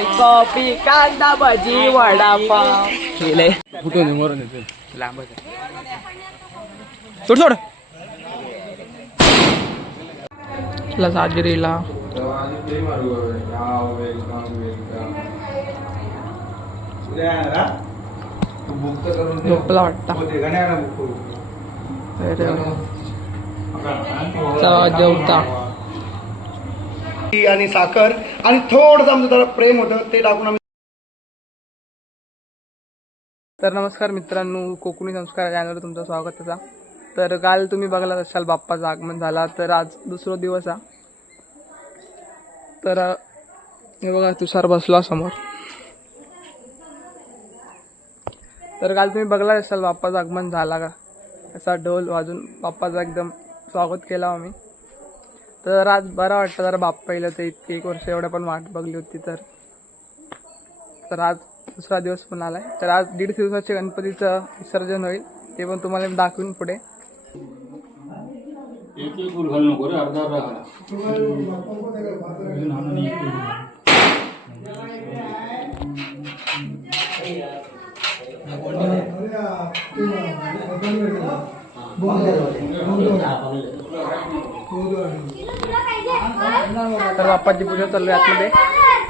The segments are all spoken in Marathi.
चाय कॉफी कांदा भजी वडापाव केले कुठून मरून येते लांब सोड सोड साजरीला झोपला वाटता जेवता आणि साखर आणि थोडंसं आमचं जरा प्रेम होतं ते टाकून आम्ही. तर नमस्कार मित्रांनो, कोकणी संस्कार चॅनलवर तुमचं स्वागत आहे. तर काल तुम्ही बघलात असाल बाप्पाचं आगमन झाला, तर आज दुसरा दिवस आहे. तर हे बघा तुषार बसला समोर. तर काल तुम्ही बघलात असाल बाप्पाचं आगमन झाला का, असा ढोल वाजून बाप्पाचं एकदम स्वागत केलं आम्ही. तर आज बरं वाटतं जरा बाप्पा येईल. तर इतकी 1 वर्ष एवढ्या पण वाट बघली होती. तर आज दुसरा दिवस पण आलाय. तर आज 1.5 दिवसाचे गणपतीचं विसर्जन होईल, ते पण तुम्हाला दाखवून पुढे. तर बाप्पाची पूजा चालू आहे आतमध्ये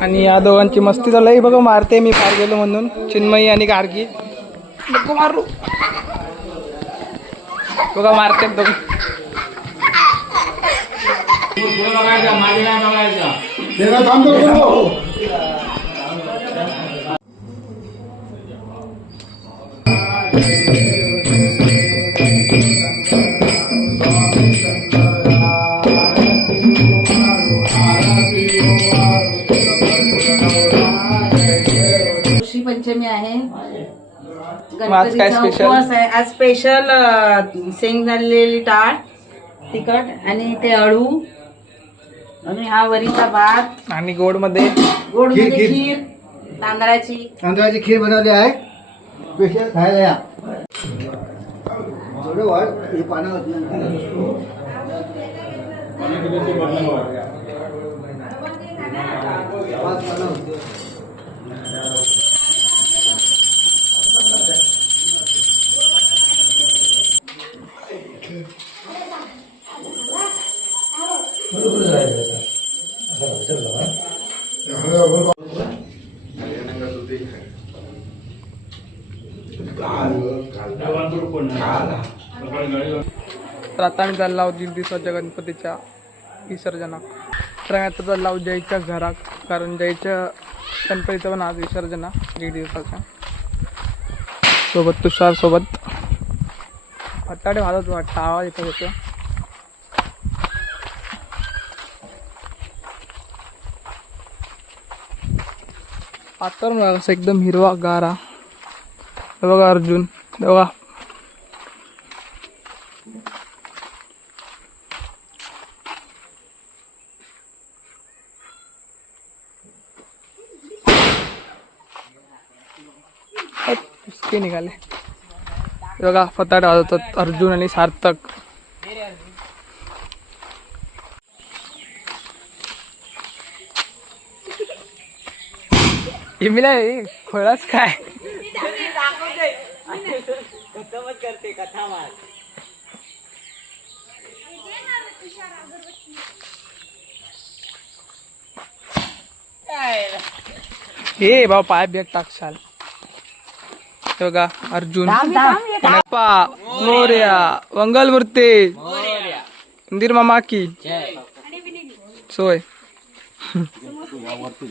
आणि या दोघांची मस्ती चालू आहे. बघा मारते मी फार गेलो म्हणून, चिन्मयी आणि गार्गी. नको मारू, बघा मारते दोघं. पंचमी आहे, आज काय स्पेशल आहे. आज स्पेशल शेंग झालेली डाळ तिखट आणि ते अळू आणि हा वरीचा भात आणि गोड मध्ये खीर तांदळाची खीर बनवली आहे स्पेशल खायला या. थोडं वाढ हे पानं तर आता आम्ही चाललो आहोत 1.5 दिवसाच्या गणपतीच्या विसर्जनात. तर आम्ही आता चाललो आहोत जयच्या घरात, कारण जयच्या गणपतीचं पण आज विसर्जन आहे 1.5 दिवसाच्या. सोबत तुषार सोबत फटाडे वाजत वाटतं, आवाज येतो होतो. वातावरण बघा कसं एकदम हिरवा गारा. बघा अर्जुन, बघा पुसके निघाले. बघा फटाडे वाजवतात अर्जुन आणि सार्थक. इमिला खोळाच काय हे भाऊ पाय बेग टाकशाल. बघा अर्जुन गणपा मोरया मंगलमूर्ती मंदिर मामा की सोय. सांगत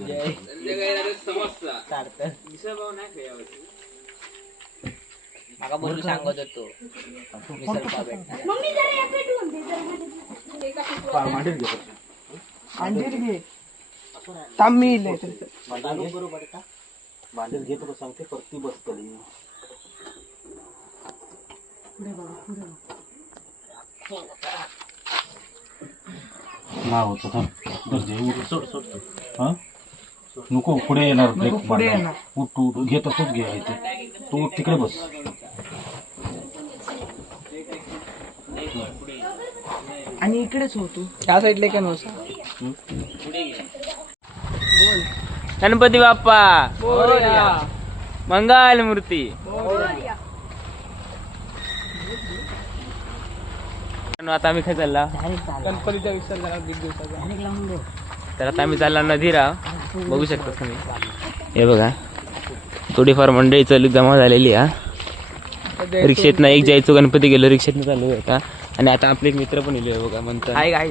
होतो बांधेल घेत सांगते परती बसतली. नको पुढे येणार तू घेत असोच घे तू तिकडे बस. आणि इकडेच होतो त्या साईडला काय नव्हतं. बोल गणपती बाप्पा मंगल मूर्ती. आता आम्ही काय चालला गणपतीच्या विसर्जनात दीड दिवसाचा. तर आता आम्ही चालला नदीरा. बघू शकता तुम्ही, हे बघा थोडीफार मंडळी जमा झालेली हा. रिक्षेतनं एक जायचो, गणपती गेलो रिक्षेतनं चालू होता. आणि आता आपले एक मित्र पण येले बघा म्हणतात. हाय गाय.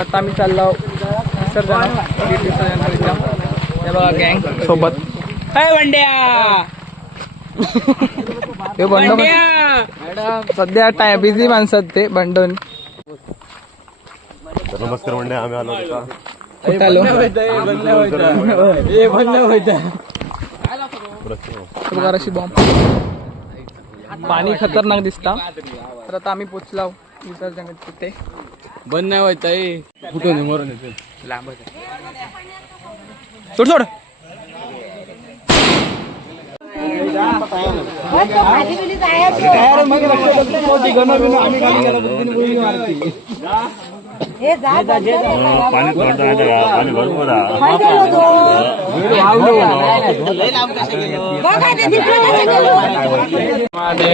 आता आम्ही चाललो विसर्जनात दीड दिवसाच्या गणपतीच्या. हे बघा गँग सोबत. हाय वंड्या. हे बंड सध्या बिझी माणसात ते बंडून. नमस्कार मंडळी, आम्ही आलो होतो का कुठं आलो अशी बॉम्ब. पाणी खतरनाक दिसता. तर आता आम्ही पोचलो विसर्जन तिथे. बंद नाही व्हायचं कुठून मरून येते लांब. सोड सोड. पाणी थोडं आहे का? पाणी भरपूर आहे.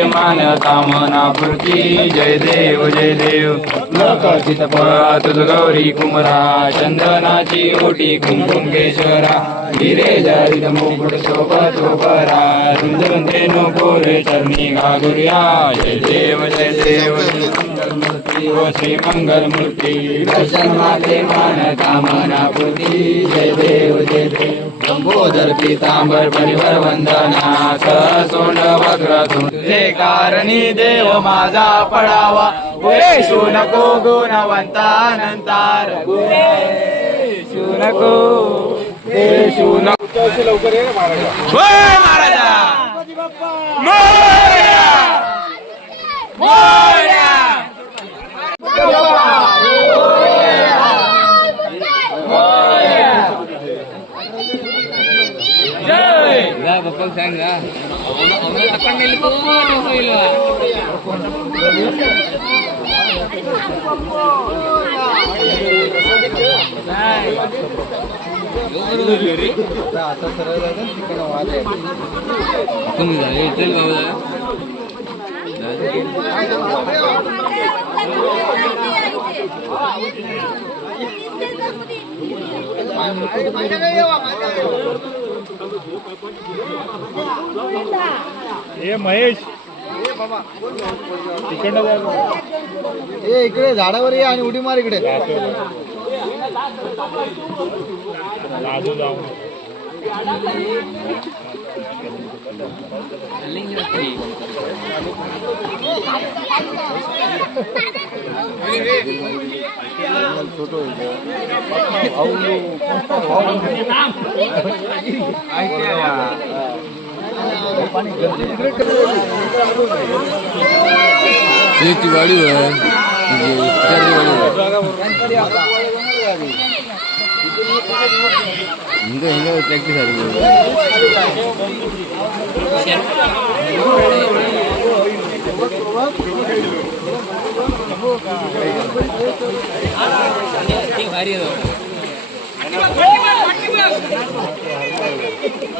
मान कामना पूर्ती. जय देव जय देव. लोकाचित पळा तुझ गौरी कुमरा. चंदनाची ओटी कुंकुम केशरा. हिरे जारित मुकुट शोभतो परा. रुंजवंते नको रे चरणी घागुर्या. जय देव जय देव. मंगल मूर्ती व श्री मंगल मूर्ती. दर्शन माते मान कामना पूर्ती. जय देव जय देव. लंबोदर पीतांबर परिवर वंदना. सोंड वक्र तुझे कारणी देव माझा पडावा. गुरेशू नको गुणवंता अनंतार. गुरेशू नको देशू नको. लवकर ये महाराजा. मोरया मोरया. बाप्पा सांगा. ए महेश, इकडे झाडावर ये आणि उडी मार इकडे.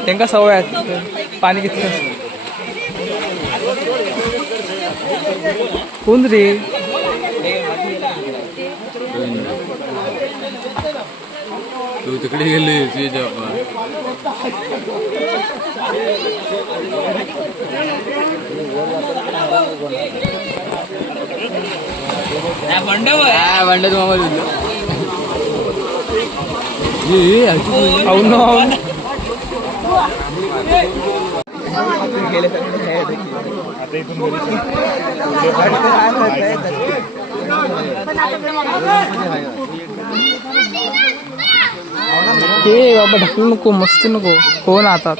त्यांका सवय आहे पाणी किती. कोण रे तू तिकडे गेले. बंड అవును అవును. हे बाबा ढकलू नको, मस्ती नको. कोण आता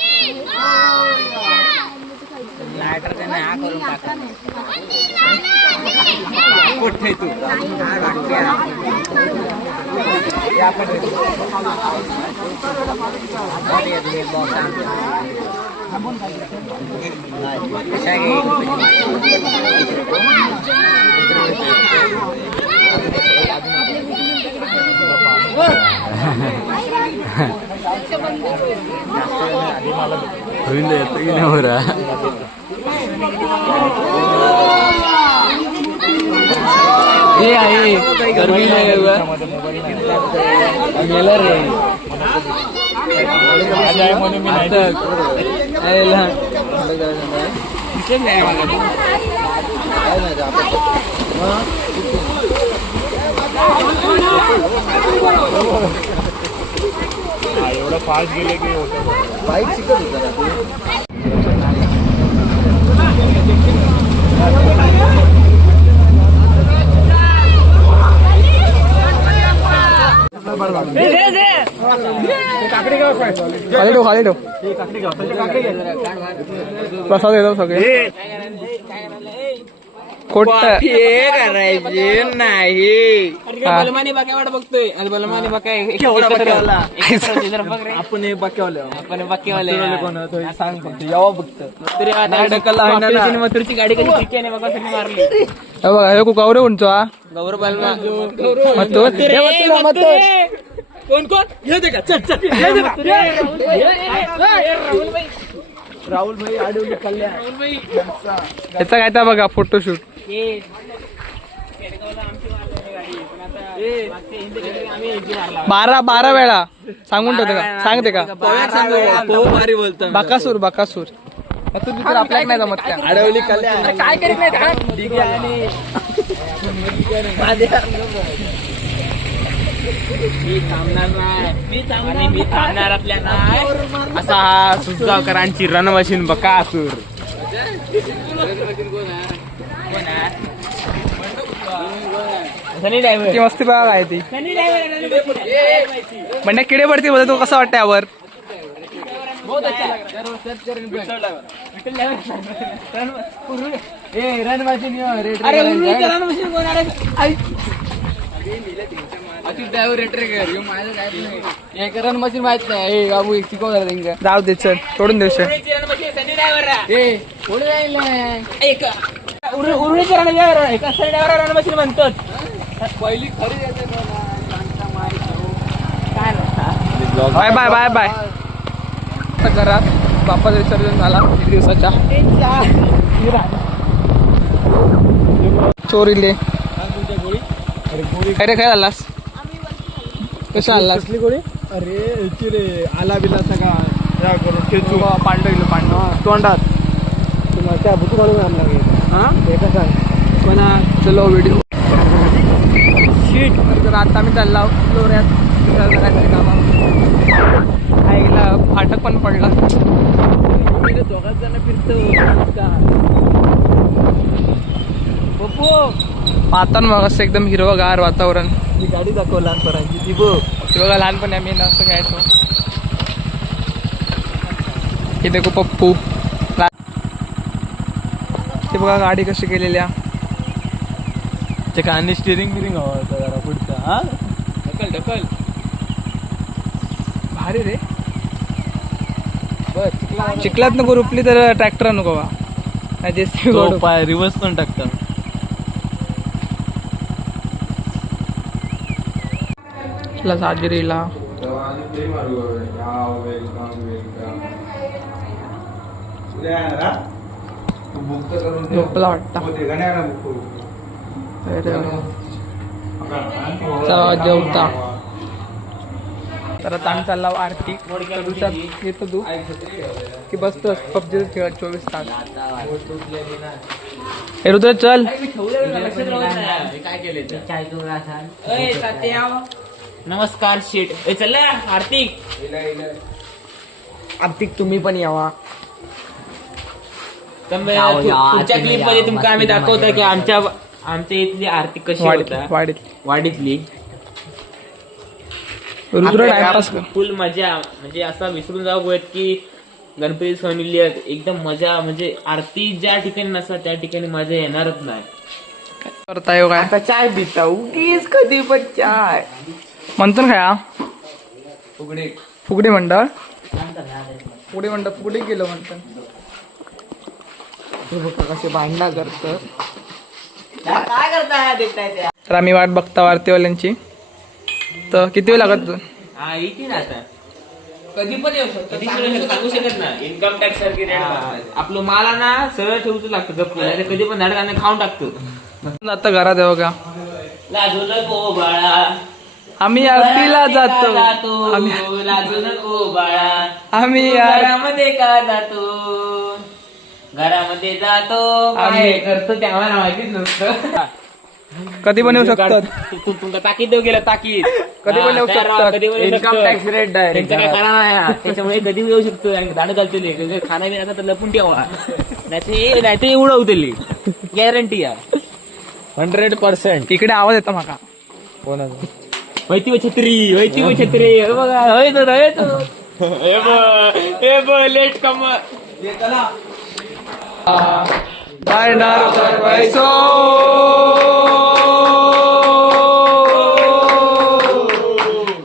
एवढं फास्ट गेले की बाईक शिकत होता ना तू? खाली ठेव प्रसाद येतो सगळे खोट करायचे नाही हा. बलमानी बाक्या वाट बघतोय आणि बलमानी बाक्या आपण हे बाक्यावाले आपण बाक्यावाले सांग फक्त यावं बघत तरी आता मथुरची गाडी कधी चिठ्ठीने बघा सगळी मारली हे बघा हे गौरव उंच हा गौरव बलमा कोण कोण हे दे का चल चल राहुल भाई आडवली कल्याण राहुल भाई याचा काय तर बघा फोटोशूट बारा वेळा सांगून ठेवते का सांगते का भारी बोलतो बकासूर तू तर आपल्याला नाही जमत काय आडवली कल्याण काय करीत नाही मी थांबणार आपल्या नाही असा हा सुजगावकरांची रणमशीन बकासूर सनी ड्रायव्हर ती मस्ती बघा काय ती म्हणजे किडे पडते बोलतो कसं वाटतं यावर मशीन माहित नाही बाबू शिकवलं जाऊ दे चल तोडून देऊ मशीन म्हणतात पहिली बाय बाय बाय बाय घरात बाप्पाचं विसर्जन झाला 1 दिवसाच्या चोरीले काय रे काय झालास कशा आलास गोळी अरे ऍक्च्युली आला बिला सगळा करून खेचू पांडव तोंडात त्या भूत घालून आणला हा ते कसं पण चलो व्हिडिओ शीट तर आता मी चालला लोऱ्यात काहीतरी कामा आईला फाटक पण पडला दोघात जण फिरतो पाहताना मग असं एकदम हिरवगार वातावरण ती गाडी दाखव लहानपणाची ती बघ ते बघा लहानपणी आम्ही ना असं घ्यायचो हे देखो पप्पू ते बघा गाडी कशी केलेल्या ते कांदे स्टिअरिंग बिरिंग हवा होता जरा पुढचा हा ढकल ढकल भारी रे चिखलात नको रुपली तर ट्रॅक्टर नको बा तो पाय रिव्हर्स पण टाकता साजरीला झोपला वाटता चला जेवता तर आता आम्ही चालला आरती दिवसात येतो तू की बसतोस पबजी खेळत 24 तास हे रुद्र चल नमस्कार शेट चल आर्थिक आर्थिक तुम्ही पण यावा पुढच्या क्लिप मध्ये तुमका आम्ही दाखवतो की आमच्या इथली आर्थिक कशी होता वाडीतली रुद्र टाइमपास फुल मजा म्हणजे असा विसरून जाऊ की गणपती सणिली एकदम मजा म्हणजे आरती ज्या ठिकाणी नसतात त्या ठिकाणी मजा येणारच नाही करताय काय आता चाय पिता उगीच कधी पण चाय म्हणतो ना काय फुगडे फुगडी मंडळ पुढे म्हणतात पुढे गेलो म्हणतात. कसे भांडणं करतं. काय करता देताय त्या तर आम्ही वाट बघता वारतीवाल्यांची. तर किती वेळ लागत हा येते ना आता कधी पण येऊ शकतो सांगू शकत ना इन्कम टॅक्स सारखी रेट आपलं माला ना सरळ ठेवूच लागतं गप्प नाही कधी पण धडकाने खाऊन टाकतो. आता घरात आहे बघा. लाजू नको बाळा आम्ही आरतीला जातो. लाजू नको बाळा आम्ही घरामध्ये का जातो घरामध्ये जातो आम्ही करतो ते आम्हाला माहितीच नसतं. कधी पण येऊ शकतात. तुमका ताकीद देऊ गेला ताकीद कधी पण येऊ हा, तयार राहा, शकतात. कधी पण येऊ इन्कम शकतो. Tax rate direct. त्यांचं काय खरा नाही हा. त्याच्यामुळे कधी येऊ शकतो आणि दाणं घालतो खाना बिना तर लपून ठेवा नाही ते उडवतली गॅरंटी आहे 100%. इकडे आवाज येतो माका. कोणाचा? वैती छत्री हे बघा होय तो लेट कम भांडार पैसो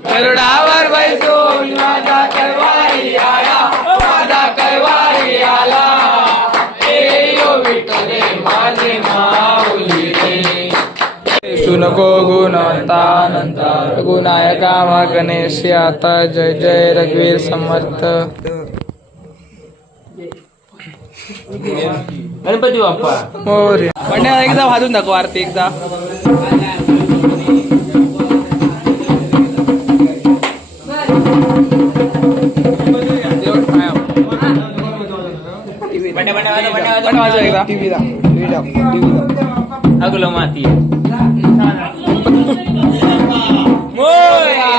गरुडावर बैसो माझा कैवारी आला माझा कैवारी आला यो विठ्ठले माझे माऊली रे. सुनको गुणवंता गुणायका मा गणेश आता जय जय रघुवीर समर्थ. गणपती बाप्पा मोरया. पण एकदा वाजून दाखव आरती एकदा. पण वाजव एकदा. अगलो माती मोरया.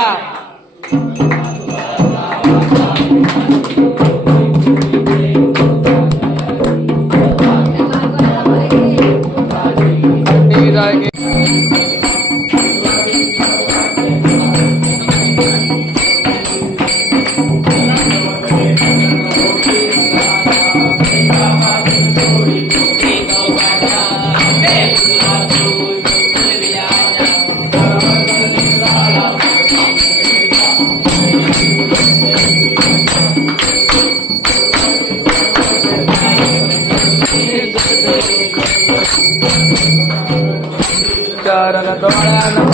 चरण डोळ्यानं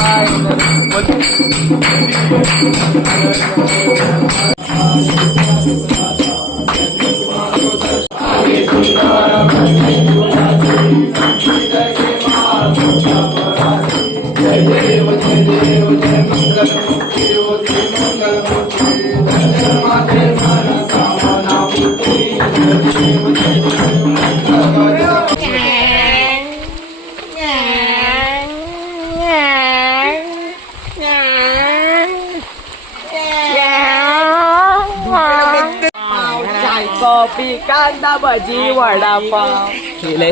कॉफी कांदा भजी वडापाव केले.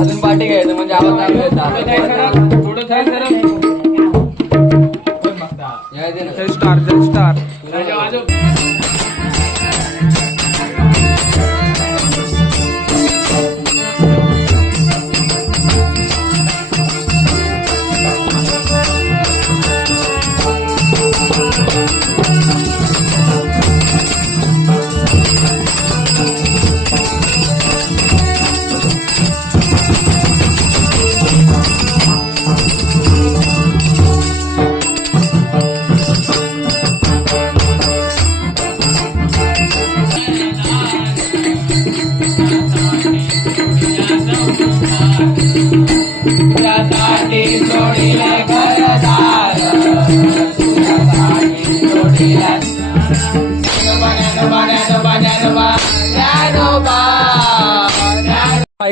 अजून पार्टी घ्यायचं म्हणजे आवाज चालू येतात. थोडं थाय सर स्टार स्टार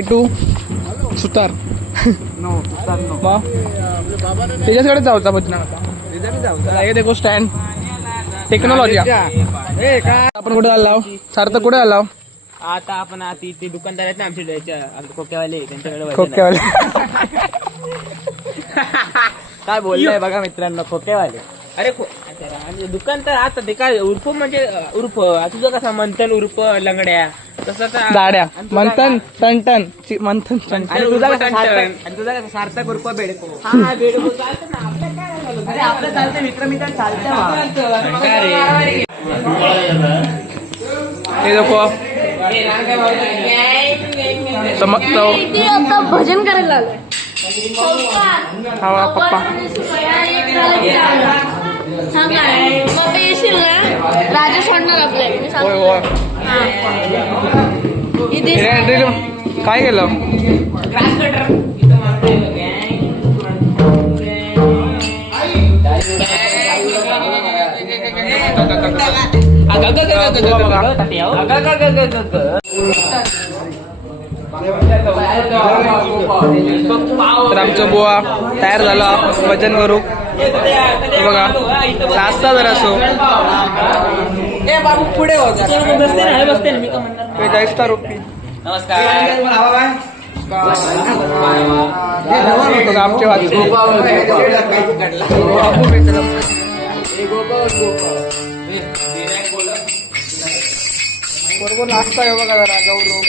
टू सुतार मग त्याच्याकडे जाऊचा बचना हे देखो स्टँड टेक्नॉलॉजी आपण कुठे आलो सार्थक कुठे आलो आता आपण ते दुकानदार आहेत ना आमच्या खोक्यावाले त्यांच्याकडे खोक्यावाले काय बोललंय बघा मित्रांनो खोक्यावाले अरे आणि दुकान तर आता ते काय उर्फ म्हणजे उर्फ तुझं कसं मंथन उर्फ लंगड्या तसं दाड्या मंथन टन मंथन आणि तुझा कसा सार्थक उर्फ बेडको हा बेडको चालतं ना आपल्या काय झालं आपलं चालतं मित्र चालतं हे देखो चमकतो आता भजन करायला आलोय हवा पप्पा मग येशील ना राजेश म्हणणार आपले होय होय काय केलं तर आमचं बुवा तयार झाला वजन करू बघा नाश्ता जरा असो बाबू पुढे बसते ना मी का म्हणणार जास्त रुपी नमस्कार आमचे बरोबर नाश्ता आहे बघा जरा गौरव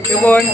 हे कोण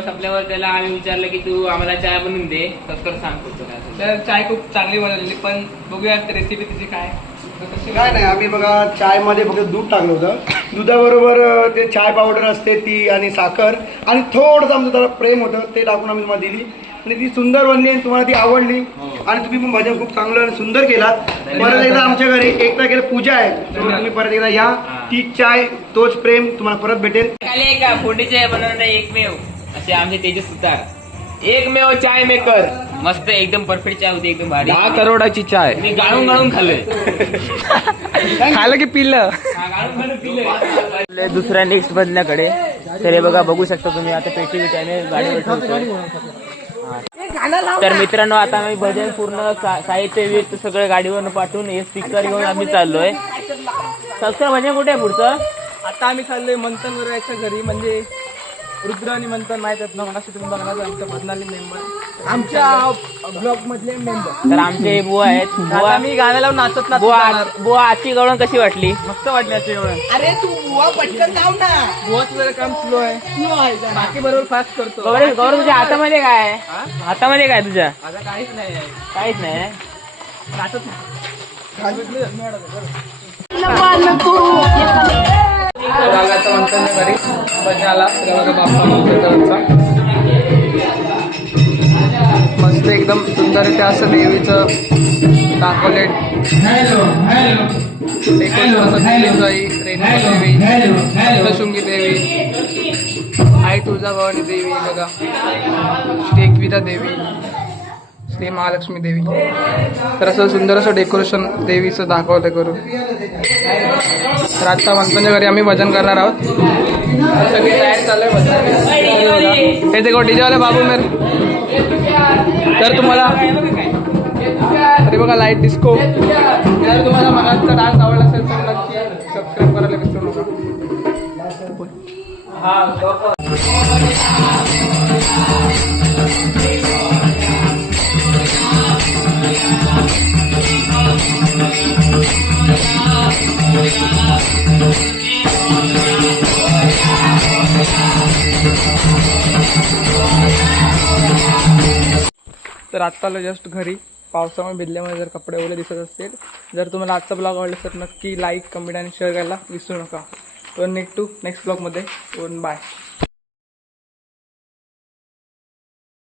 संपल्यावर त्याला आम्ही विचारलं की तू आम्हाला चाय बनवून दे तसं सांगतो तर चाय खूप चांगली बनवलेली पण बघूया रेसिपी तिची काय काय नाही आम्ही बघा चाय मध्ये फक्त दूध टाकलं होतं दुधाबरोबर ते चाय पावडर असते ती आणि साखर आणि थोडंसं आमचं त्याला प्रेम होतं ते टाकून आम्ही तुम्हाला दिली आणि ती सुंदर बनली आणि तुम्हाला ती आवडली आणि तुम्ही पण भजन खूप चांगलं आणि सुंदर केलात परत एकदा आमच्या घरी एक तारखेला पूजा आहे तुम्ही परत एकदा या ती चाय तोच प्रेम तुम्हाला परत भेटेल खाली का फोडीचे बनवणारे एकमेव असे आमचे तेजस सुतार एकमेव चाय मेकर मस्त एकदम परफेक्ट चाय होती एकदम भारी 10 करोडाची चाय मी गाळून गाळून खाल्लंय खायला की पिल्लं दुसऱ्या नेक्स्ट बदल्याकडे तर हे बघा बघू शकता तुम्ही आता पेटी बिट्याने गाडी ठेवतोय तर मित्रांनो आता आम्ही भजन पूर्ण साहित्य विहित सगळं गाडीवरून पाठवून हे स्पीकर घेऊन आम्ही चाललोय सबस्क्राईब भजन कुठे आहे पुढचं आता आम्ही चाललोय मंथन वरायच्या घरी म्हणजे रुद्र आणि मंथन माहित आहेत ना मनाशी तुम्ही बघणार आमच्या भजनाले मेंबर आमच्या ब्लॉग मधले मेंबर तर आमचे बुवा आहेत बुवा मी गाणं लावून नाचत बुवा आजची गवळण कशी वाटली मस्त वाटली आजची एवढं अरे तू बुवा पटकन जाऊ ना बहुत जरा काम स्लो आहे बाकी बरोबर फास्ट करतो गौरव गौरव तुझ्या हातामध्ये काय आहे? हातामध्ये काय तुझ्या आता काहीच नाही आहे काहीच नाही नाचत मंथनच्या घरी भजनाला बाप्पा मस्त एकदम सुंदर असं देवीचं दाखवले रेणुका देवी आई तुळजाभवानी देवी बघा श्री एकविरा देवी श्री महालक्ष्मी देवी तर असं सुंदर असं डेकोरेशन देवीचं दाखवलं करू तर आता मंथनच्या घरी आम्ही भजन करणार आहोत सगळी तयारी चालू आहे भजन हे देखो डीजे वाले बाबू मेर तर तुम्हाला अरे बघा लाईट डिस्को जर तुम्हाला मनाचा डान्स आवडला असेल तर नक्की सबस्क्राईब करायला विसरू नका तर आत्ताला जस्ट घरी पावसामुळे भिजल्यामुळे जर कपडे ओले दिसत असतील जर तुम्हाला आजचा ब्लॉग आवडला तर नक्की लाईक कमेंट आणि शेअर करायला विसरू नका तो नेक्स्ट ब्लॉगमध्ये बाय.